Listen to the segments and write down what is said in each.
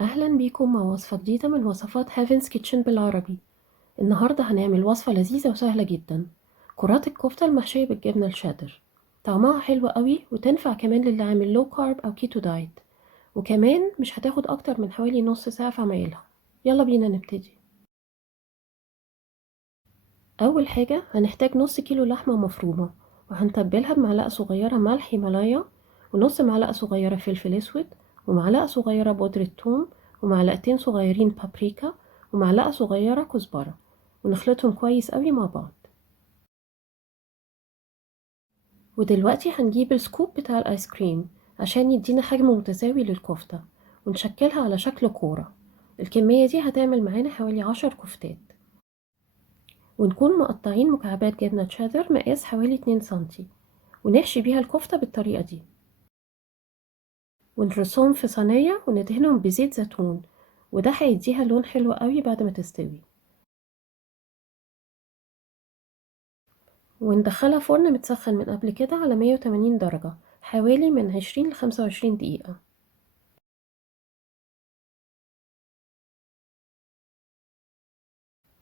أهلا بيكم مع وصفة جديدة من وصفات هافنز كيتشن بالعربي. النهاردة هنعمل وصفة لذيذة وسهلة جدا، كرات الكفتة المحشية بالجبنة الشيدر. طعمها حلو قوي وتنفع كمان للي عامل لو كارب أو كيتو دايت، وكمان مش هتاخد أكتر من حوالي نص ساعة في عمايلها. يلا بينا نبتدي. أول حاجة هنحتاج نص كيلو لحمة مفرومة، وهنتبلها بمعلقة صغيرة ملح هيمالايا، ونص معلقة صغيرة فلفل أسود، ومعلقة صغيرة بودرة ثوم، ومعلقتين صغيرين بابريكا، ومعلقة صغيرة كزبرة، ونخلطهم كويس قوي مع بعض. ودلوقتي هنجيب السكوب بتاع الآيس كريم عشان يدينا حجم متساوي للكفتة، ونشكلها على شكل كورة. الكمية دي هتعمل معانا حوالي 10 كفتات، ونكون مقطعين مكعبات جبنة شيدر مقاس حوالي 2 سنتي، ونحشي بيها الكفتة بالطريقة دي، ونرصهم في صينية وندهنهم بزيت زيتون، وده هيديها لون حلو قوي بعد ما تستوي. وندخلها فرن متسخن من قبل كده على 180 درجة حوالي من 20 ل 25 دقيقة.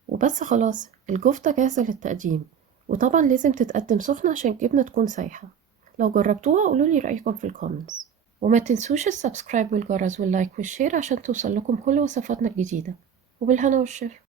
وبس خلاص، الكفتة جاهزة للتقديم، وطبعا لازم تتقدم سخنة عشان الجبنة تكون سايحة. لو جربتوها قولولي رأيكم في الكومنتس، وما تنسوش السبسكرايب والجرس واللايك والشير عشان توصل لكم كل وصفاتنا الجديدة. وبالهنا والشفا.